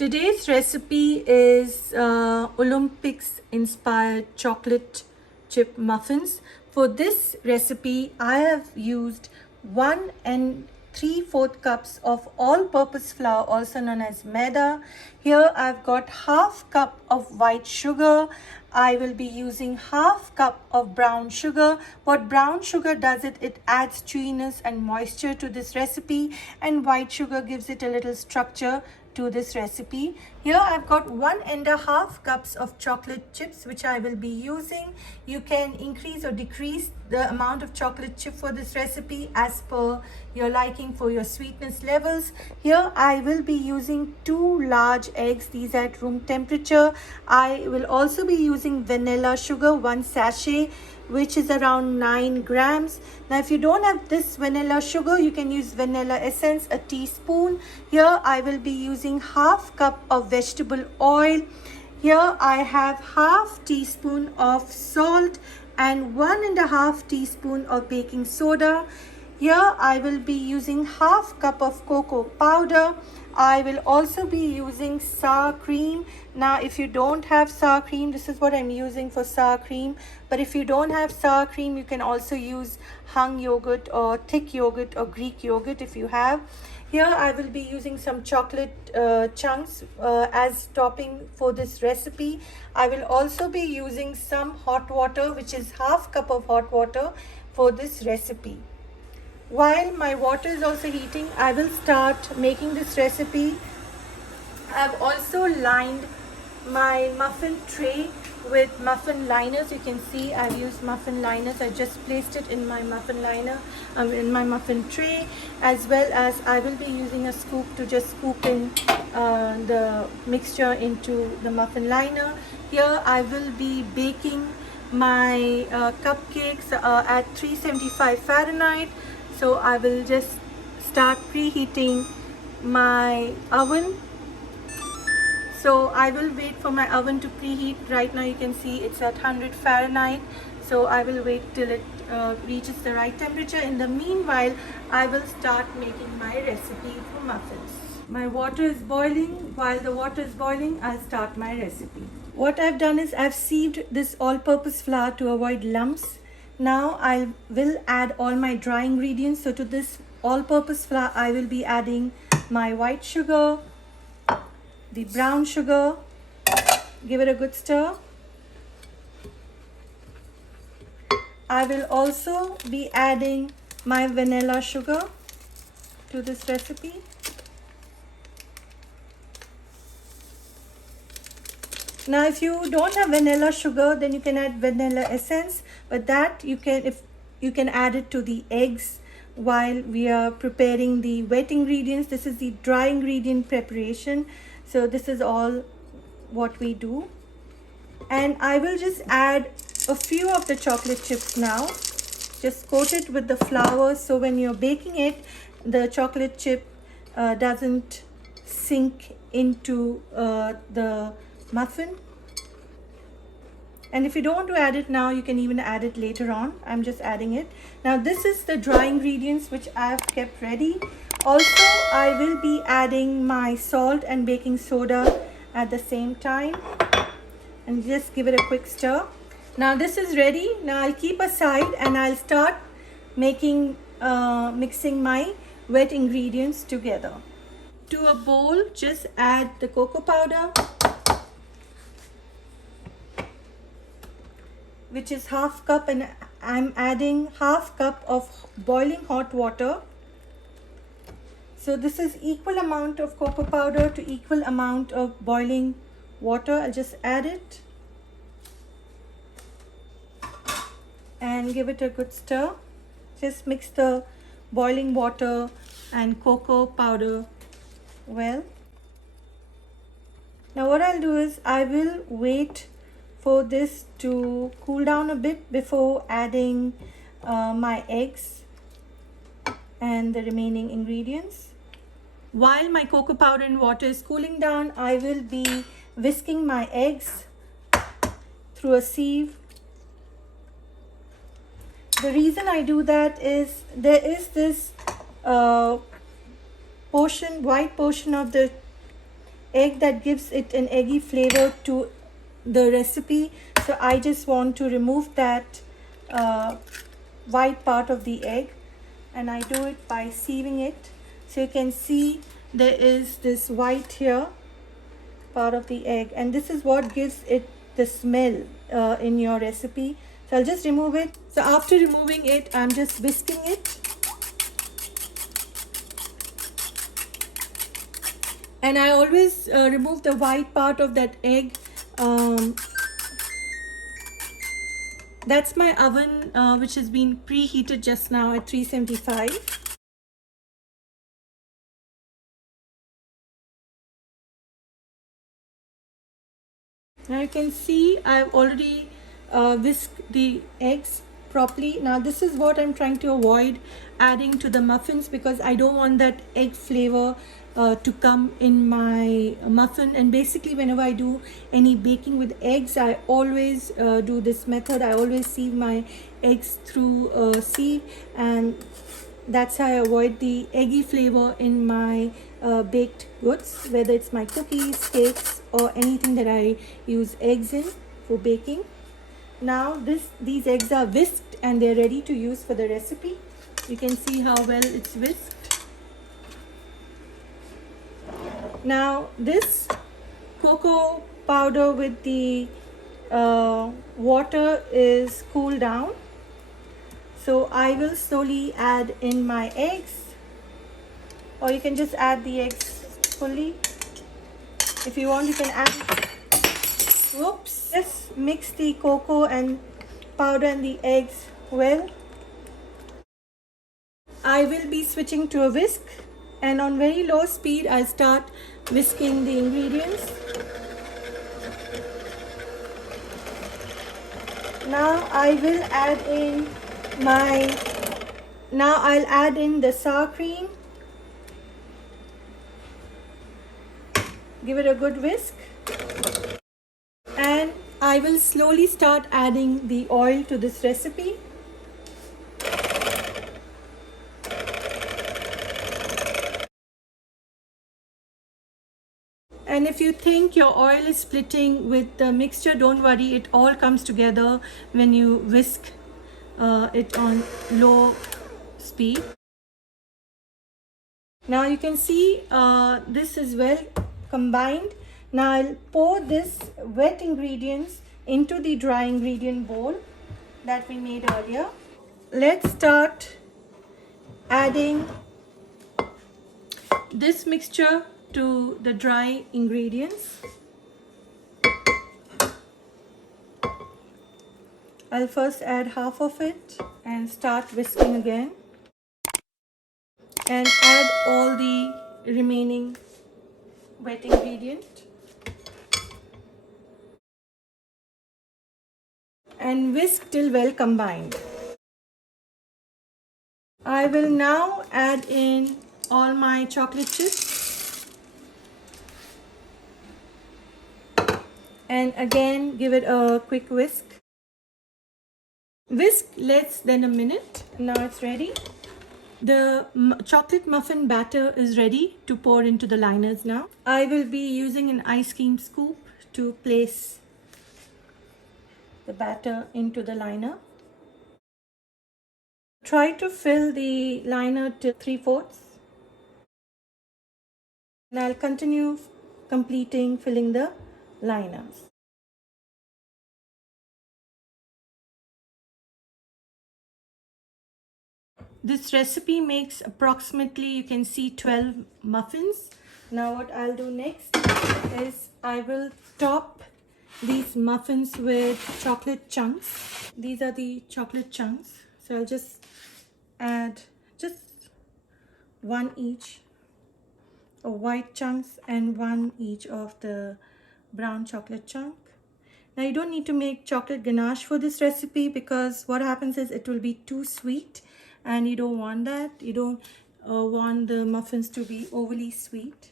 Today's recipe is Olympics inspired chocolate chip muffins. For this recipe, I have used 1 3/4 cups of all-purpose flour, also known as Maida. Here I've got half cup of white sugar. I will be using half cup of brown sugar. What brown sugar does, it adds chewiness and moisture to this recipe, and white sugar gives it a little structure to this recipe. Here I've got 1 1/2 cups of chocolate chips which I will be using. You can increase or decrease the amount of chocolate chip for this recipe as per your liking for your sweetness levels. Here I will be using 2 large eggs. These are at room temperature. I will also be using vanilla sugar, 1 sachet, which is around 9 grams. Now if you don't have this vanilla sugar, you can use vanilla essence, a teaspoon. Here I will be using half cup of vegetable oil. Here I have half teaspoon of salt and 1 1/2 teaspoon of baking soda. Here I will be using half cup of cocoa powder. I will also be using sour cream. Now if you don't have sour cream, this is what I'm using for sour cream. But if you don't have sour cream, you can also use hung yogurt or thick yogurt or Greek yogurt if you have. Here I will be using some chocolate chunks as topping for this recipe. I will also be using some hot water, which is half cup of hot water for this recipe. While my water is also heating, I will start making this recipe. I've also lined my muffin tray with muffin liners. You can see I've used muffin liners. I just placed it in my muffin liner, in my muffin tray, as well as I will be using a scoop to just scoop in the mixture into the muffin liner. Here I will be baking my cupcakes at 375 Fahrenheit. So I will just start preheating my oven. So I will wait for my oven to preheat. Right now you can see it's at 100 Fahrenheit. So I will wait till it reaches the right temperature. In the meanwhile, I will start making my recipe for muffins. My water is boiling. While the water is boiling, I'll start my recipe. What I've done is I've sieved this all-purpose flour to avoid lumps. Now I will add all my dry ingredients. So to this all-purpose flour, I will be adding my white sugar, the brown sugar, give it a good stir. I will also be adding my vanilla sugar to this recipe. Now if you don't have vanilla sugar, then you can add vanilla essence, but that you can add it to the eggs while we are preparing the wet ingredients. This is the dry ingredient preparation. So this is all what we do. And I will just add a few of the chocolate chips now. Just coat it with the flour, so when you're baking it, the chocolate chip doesn't sink into the muffin. And if you don't want to add it now, you can even add it later on. I'm just adding it. Now this is the dry ingredients which I've kept ready. Also, I will be adding my salt and baking soda at the same time. And just give it a quick stir. Now this is ready. Now I'll keep aside and I'll start making, mixing my wet ingredients together. To a bowl, just add the cocoa powder, which is half cup, and I'm adding half cup of boiling hot water. So this is equal amount of cocoa powder to equal amount of boiling water. I'll just add it and give it a good stir. Just mix the boiling water and cocoa powder well. Now what I'll do is I will wait for this to cool down a bit before adding my eggs and the remaining ingredients. While my cocoa powder and water is cooling down, I will be whisking my eggs through a sieve. The reason I do that is there is this white portion of the egg that gives it an eggy flavor to the recipe. So I just want to remove that white part of the egg, and I do it by sieving it. So you can see there is this white here part of the egg, and this is what gives it the smell in your recipe. So I'll just remove it. So after removing it, I'm just whisking it, and I always remove the white part of that egg. That's my oven which has been preheated just now at 375. Now you can see I've already whisked the eggs properly. Now this is what I'm trying to avoid adding to the muffins, because I don't want that egg flavor to come in my muffin. And basically whenever I do any baking with eggs, I always do this method. I always sieve my eggs through a sieve, and that's how I avoid the eggy flavor in my baked goods, whether it's my cookies, cakes, or anything that I use eggs in for baking. Now these eggs are whisked and they're ready to use for the recipe. You can see how well it's whisked. Now this cocoa powder with the water is cooled down. So I will slowly add in my eggs, or you can just add the eggs fully. If you want, you can add, whoops, just mix the cocoa and powder and the eggs well. I will be switching to a whisk, and on very low speed I'll start whisking the ingredients. Now I will add in I'll add in the sour cream. Give it a good whisk, and I will slowly start adding the oil to this recipe. And if you think your oil is splitting with the mixture, don't worry, it all comes together when you whisk it on low speed. Now you can see this is well combined. Now I'll pour this wet ingredients into the dry ingredient bowl that we made earlier. Let's start adding this mixture to the dry ingredients. I'll first add half of it and start whisking again, and add all the remaining wet ingredient and whisk till well combined. I will now add in all my chocolate chips and again give it a quick whisk. Whisk less than a minute. Now it's ready. The chocolate muffin batter is ready to pour into the liners now. I will be using an ice cream scoop to place the batter into the liner. Try to fill the liner to 3/4. And I'll continue completing filling the liners. This recipe makes approximately, you can see, 12 muffins. Now what I'll do next is I will top these muffins with chocolate chunks. These are the chocolate chunks. So I'll just add just one each of white chunks and one each of the brown chocolate chunk. Now you don't need to make chocolate ganache for this recipe, because what happens is it will be too sweet, and you don't want that. You don't want the muffins to be overly sweet,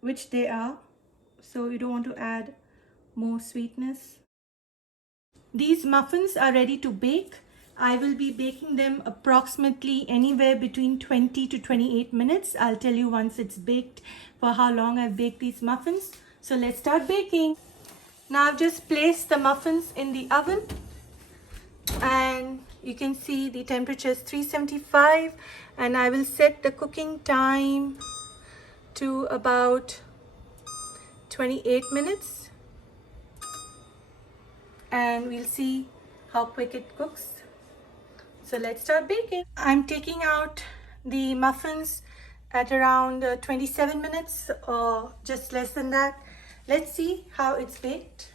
which they are, so you don't want to add more sweetness. These muffins are ready to bake. I will be baking them approximately anywhere between 20 to 28 minutes. I'll tell you once it's baked for how long I've baked these muffins. So let's start baking. Now I've just placed the muffins in the oven and you can see the temperature is 375 and I will set the cooking time to about 28 minutes and we'll see how quick it cooks. So let's start baking. I'm taking out the muffins at around 27 minutes or just less than that. Let's see how it's baked.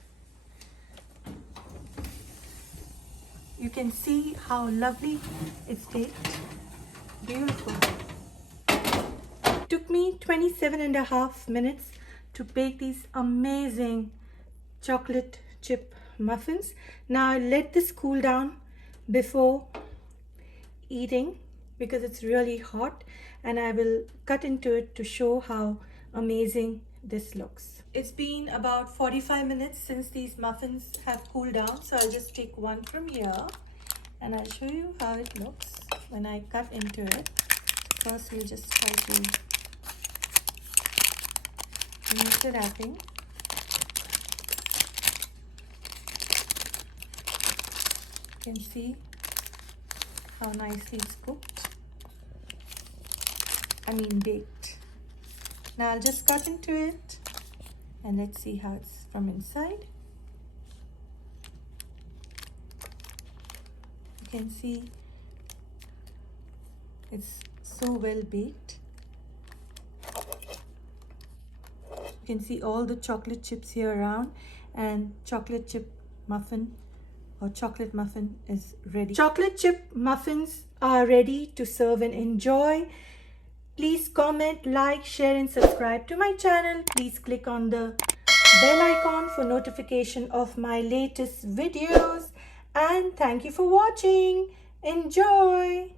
You can see how lovely it's baked. Beautiful. It took me 27.5 minutes to bake these amazing chocolate chip muffins. Now I let this cool down before eating because it's really hot, and I will cut into it to show how amazing this looks. It's been about 45 minutes since these muffins have cooled down, so I'll just take one from here and I'll show you how it looks when I cut into it. First we'll just try to remove the wrapping. You can see how nicely it's cooked. Baked. Now I'll just cut into it and let's see how it's from inside. You can see it's so well baked. You can see all the chocolate chips here around, and chocolate chip muffin or chocolate muffin is ready. Chocolate chip muffins are ready to serve and enjoy. Please comment, like, share and subscribe to my channel. Please click on the bell icon for notification of my latest videos. And thank you for watching. Enjoy!